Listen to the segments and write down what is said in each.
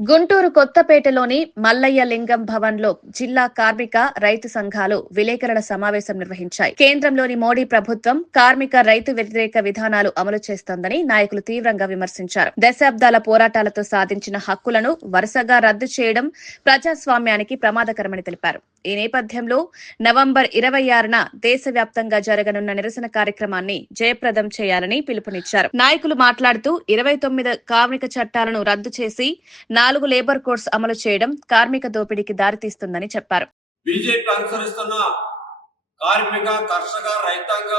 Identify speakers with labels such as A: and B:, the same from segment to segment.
A: గుంటూరు కొత్తపేటలోని మల్లయ్య లింగం భవన్లో జిల్లా కార్మిక రైతు సంఘాలు విలేకరుల సమావేశం నిర్వహించాయి. కేంద్రంలోని మోడీ ప్రభుత్వం కార్మిక రైతు వ్యతిరేక విధానాలు అమలు చేస్తోందని నాయకులు తీవ్రంగా విమర్శించారు. దశాబ్దాల పోరాటాలతో సాధించిన హక్కులను వరుసగా రద్దు చేయడం ప్రజాస్వామ్యానికి ప్రమాదకరమని తెలిపారు. ఈ నేపథ్యంలో నవంబర్ ఇరవై ఆరున దేశవ్యాప్తంగా జరగనున్న నిరసన కార్యక్రమాన్ని జయప్రదం చేయాలని పిలుపునిచ్చారు. నాయకులు మాట్లాడుతూ ఇరవై తొమ్మిది కార్మిక చట్టాలను రద్దు చేసి నాలుగు లేబర్ కోడ్స్ అమలు చేయడం కార్మిక దోపిడీకి దారితీస్తుందని చెప్పారు.
B: బీజేపీ అనుసరిస్తున్న కార్మిక కర్షక రైతాంగ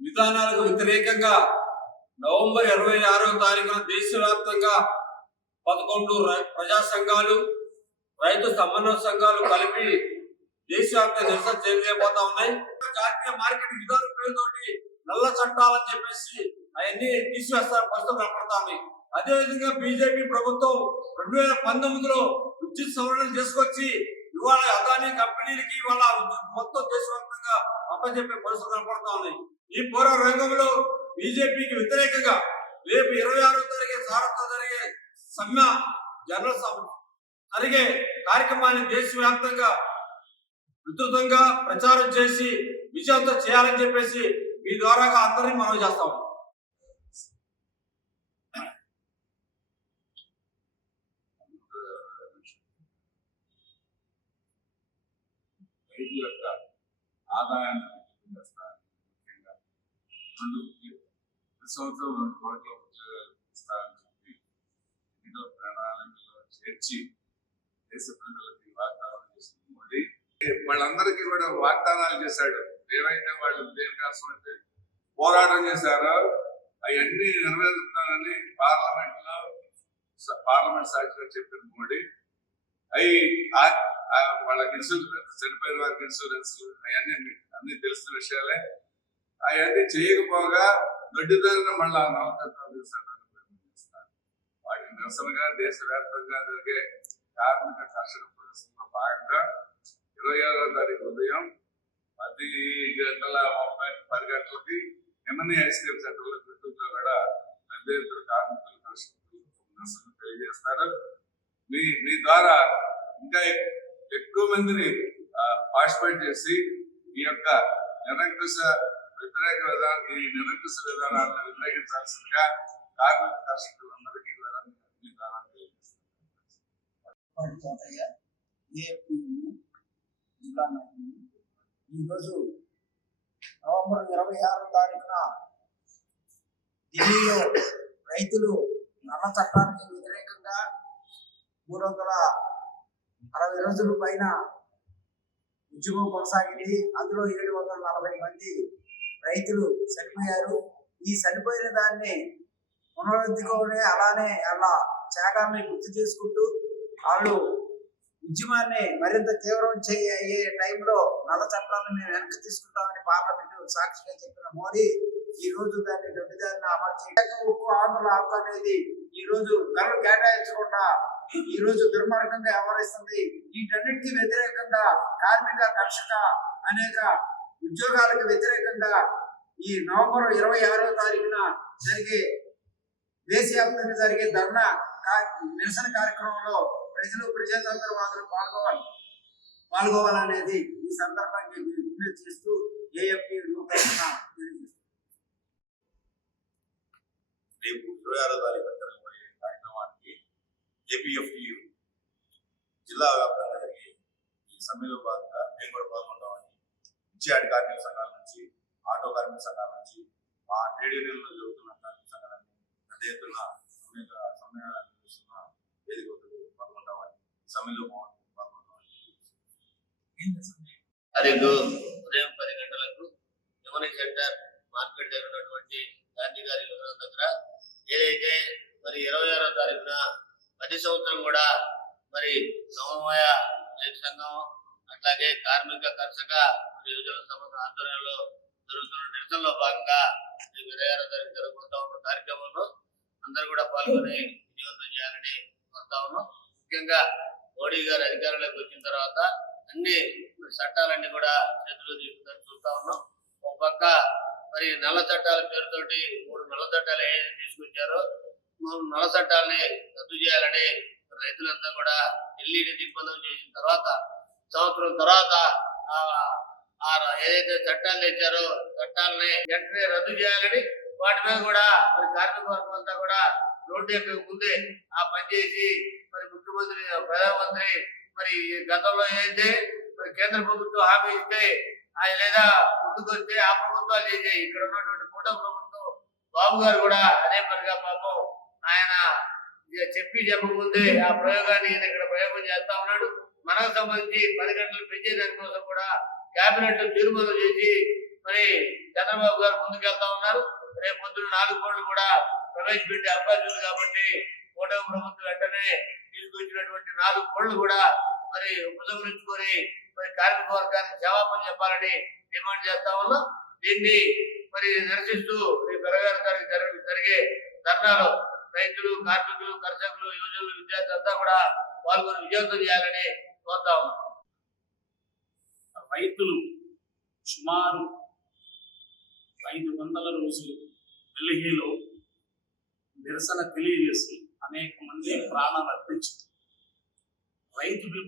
B: విధానాలకు వ్యతిరేకంగా నవంబర్ ఇరవై ఆరో తారీఖున దేశవ్యాప్తంగా పదకొండు ప్రజా సంఘాలు రైతు సమన్వయ సంఘాలు కలిపి దేశవ్యాప్త నిరసన చేయబోతా ఉన్నాయి. జాతీయ మార్కెట్ విధానం పేరుతోటి నల్ల చట్టాలని చెప్పేసి అవన్నీ తీసివేస్తా పరిస్థితులు కనపడతాయి అదే విధంగా బీజేపీ ప్రభుత్వం రెండు వేల పంతొమ్మిదిలో విద్యుత్ సవరణలు చేసుకొచ్చి ఇవాళ అదానీ కంపెనీలకి ఇవాళ మొత్తం దేశవ్యాప్తంగా అప్పచెప్పే పరిస్థితులు కనపడతా ఉన్నాయి. ఈ పూర్వ రంగంలో బీజేపీకి వ్యతిరేకంగా రేపు ఇరవై ఆరో తారీఖు సారంతో జరిగే సమ్మె జనరల్ సభ జరిగే కార్యక్రమాన్ని దేశవ్యాప్తంగా విస్తృతంగా ప్రచారం చేసి విజయవంతం చేయాలని చెప్పేసి మీ ద్వారాగా అందరినీ మనం చేస్తాం
C: రైతు యొక్క ఆదాయాన్ని పెంచుతూ చేస్తారు ముఖ్యంగా రెండు సంవత్సరం రెండు కోట్ల ఉద్యోగాలు ఇస్తారని చెప్పి ఎన్నో ప్రణాళికల్లో చేర్చి దేశ ప్రజలకి వాగ్దానం చేసిన మోడీ వాళ్ళందరికీ కూడా వాగ్దానాలు చేశాడు. ఏవైతే వాళ్ళు దేనికోసం అంటే పోరాటం చేశారో అవన్నీ నెరవేరుతున్నానని పార్లమెంట్లో పార్లమెంట్ సాక్షిగా చెప్పిన మోడీ అవి ఆ- వాళ్ళకి ఇన్సూరెన్స్ చనిపోయిన వారికి ఇన్సూరెన్స్ అవన్నీ అన్ని తెలిసిన విషయాలే. అవన్నీ చేయకపోగా దొడ్డిదారిన మళ్ళా నవకత్వం చేశాడని వాటి నిరసనగా దేశవ్యాప్తంగా జరిగే కార్మిక కర్షక ప్రదర్శనలో భాగంగా ఇరవై ఆరో తారీఖు ఉదయం పది గంటల ముప్పై పది గంటలకి ఎమ్మెన్యే ఐస్ క్రీమ్ సెంటర్లో గుంటూరులో కూడా పెద్ద ఎత్తున కార్మికులు కర్షకులు తెలియజేస్తారు. మీ మీ ద్వారా ఇంకా ఎక్కువ మందిని పార్టిసిపేట్ చేసి ఈ యొక్క నిరంకుశ వ్యతిరేక విధానం ఈ నిరంకుశ విధానాలను వ్యతిరేకించాల్సిందిగా కార్మిక కర్షకులు కూడా మీ ద్వారా తెలియజేస్తున్నాను
D: కోటయ్య జిల్లా నాయకులు ఈరోజు నవంబర్ ఇరవై ఆరో తారీఖున ఢిల్లీలో రైతులు నల్ల చట్టానికి వ్యతిరేకంగా మూడు వందల అరవై రోజుల పైన ఉద్యమం కొనసాగింది. అందులో ఏడు వందల నలభై మంది రైతులు చనిపోయారు. ఈ చనిపోయిన దాన్ని పునరుద్ధరించుకొని అలానే అలా త్యాగాన్ని గుర్తు చేసుకుంటూ వాళ్ళు ఉద్యమాన్ని మరింత తీవ్రం చేయ అయ్యే టైంలో నల్ల చట్టాలను మేము వెనక్కి తీసుకుంటామని పార్లమెంట్ సాక్షిగా చెప్పిన మోడీ ఈ రోజు దాన్ని దొడ్డిదారిని అమలు చేయక ఉక్కు ఆంధ్రుల హక్కు అనేది ఈ రోజు ధరలు కేటాయించకుండా ఈ రోజు దుర్మార్గంగా వ్యవహరిస్తుంది. వీటన్నిటికీ వ్యతిరేకంగా కార్మిక కర్షక అనేక ఉద్యోగాలకు వ్యతిరేకంగా ఈ నవంబర్ ఇరవై ఆరో తారీఖున జరిగే దేశవ్యాప్తంగా జరిగే ధర్నా నిరసన కార్యక్రమంలో ప్రజలు ప్రజాతంత్రవాదులు పాల్గొవాలి. పాల్గొవాలనేది ఈ సందర్భాన్ని విజ్ఞప్తి చేస్తూ ఏఎఫ్టీ రూపకల్పన
B: రేపు ఇరవై ఆరో తారీఖు జరగబోయే కార్యక్రమానికి ఏపీఎఫ్టీ జిల్లా వ్యాప్తంగా జరిగే ఈ సమ్మెలో భాగంగా మేము కూడా పాల్గొంటామని ఇచ్చేయాడి కార్మిక సంఘాల నుంచి ఆటో కార్మిక సంఘాల నుంచి మా ట్రేడ్ యూనియన్లో జరుగుతున్న కార్మిక సంఘాలన్నీ పెద్ద ఎత్తున సమ్మె సమ్మె
E: తారీఖు ఉదయం పది గంటలకు యముని సెంటర్ మార్కెట్ దగ్గర ఉన్నటువంటి గాంధీ గారి విగ్రహం దగ్గర ఏదైతే మరి ఇరవై ఆరో తారీఖున ప్రతి సంవత్సరం కూడా మరి సమన్వయ రైతు సంఘం అట్లాగే కార్మిక కర్షక మరి యువజన సంబంధ ఆధ్వర్యంలో జరుగుతున్న నిరసనలో భాగంగా ఇరవై ఆరో తారీఖు జరగబోతా ఉన్న కార్యక్రమంలో అందరూ కూడా పాల్గొని వినియోగం చేయాలని కోరుతా ఉన్నాం. ముఖ్యంగా మోడీ గారు అధికారంలోకి వచ్చిన తర్వాత అన్ని చట్టాలన్నీ కూడా చేతిలో తీసుకుని చూస్తా ఉన్నాం. ఒక పక్క మరి నల్ల చట్టాల పేరుతోటి మూడు నల్ల చట్టాలు ఏదైతే తీసుకొచ్చారో మూడు నల్ల చట్టాలని రద్దు చేయాలని రైతులంతా కూడా ఢిల్లీని దిగ్బంధం చేసిన తర్వాత సంవత్సరం తర్వాత ఏదైతే చట్టాలు తెచ్చారో చట్టాలని వెంటనే రద్దు చేయాలని వాటి మీద కూడా మరి కార్మిక వర్గం అంతా కూడా రోడ్డు ఎక్కక ముందే ఆ పని చేసి మరి ముఖ్యమంత్రి ప్రధానమంత్రి మరి గతంలో ఏదైతే మరి కేంద్ర ప్రభుత్వం హామీ ఇస్తే ఆయన లేదా ముందుకు వస్తే ఆ ప్రభుత్వాలు చేసాయి. ఇక్కడ ఉన్నటువంటి కూట ప్రభుత్వం బాబు గారు కూడా అదే పనిగా పాపం ఆయన చెప్పి చెప్పకముందే ఆ ప్రయోగాన్ని ఈయన ఇక్కడ ప్రయోగం చేస్తా ఉన్నాడు. మనకు సంబంధించి పది గంటలు పెంచే దానికోసం కూడా కేబినెట్ తీర్మానం చేసి మరి చంద్రబాబు గారు ముందుకెళ్తా ఉన్నారు. రేపు పొద్దున నాలుగు కోట్లు కూడా ప్రవేశపెట్టే అవకాశం కాబట్టి కూటమి ప్రభుత్వం వెంటనే తీసుకొచ్చినటువంటి నాలుగు కోళ్ళు కూడా మరి ఉపసంహరించుకొని మరి కార్మిక వర్గానికి జవాబు చెప్పాలని డిమాండ్ చేస్తా ఉన్నాం. దీన్ని మరి నిరసిస్తూ రేపు ఇరవై ఆరు తారీఖు జరిగే ధర్నాలో రైతులు కార్మికులు కర్షకులు యువజనులు విద్యార్థులు అంతా కూడా పాల్గొని విజయవంతం చేయాలని కోరుతా ఉన్నాం.
F: రైతులు సుమారు ఐదు వందల రోజులు ఢిల్లీలో నిరసన తెలియజేసి అనేక మంది ప్రాణాలు అర్పించింది రైతులు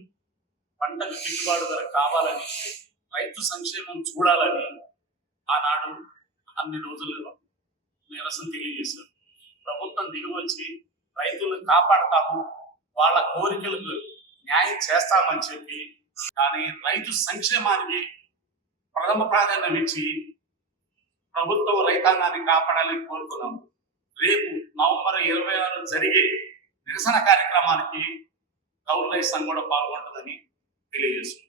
F: పంటకు గిట్టుబాటు ధర కావాలని రైతు సంక్షేమం చూడాలని ఆనాడు అన్ని రోజులు నిరసన తెలియజేశారు. ప్రభుత్వం దిగివచ్చి రైతులను కాపాడతాము వాళ్ళ కోరికలకు న్యాయం చేస్తామని చెప్పి కానీ రైతు సంక్షేమానికి ప్రథమ ప్రాధాన్యం ఇచ్చి ప్రభుత్వం రైతాంగాన్ని కాపాడాలని కోరుతున్నాము రేపు నవంబర్ ఇరవై ఆరు జరిగే నిరసన కార్యక్రమానికి కౌలు రైతు సంఘం కూడా పాల్గొంటుందని తెలియజేస్తున్నాం.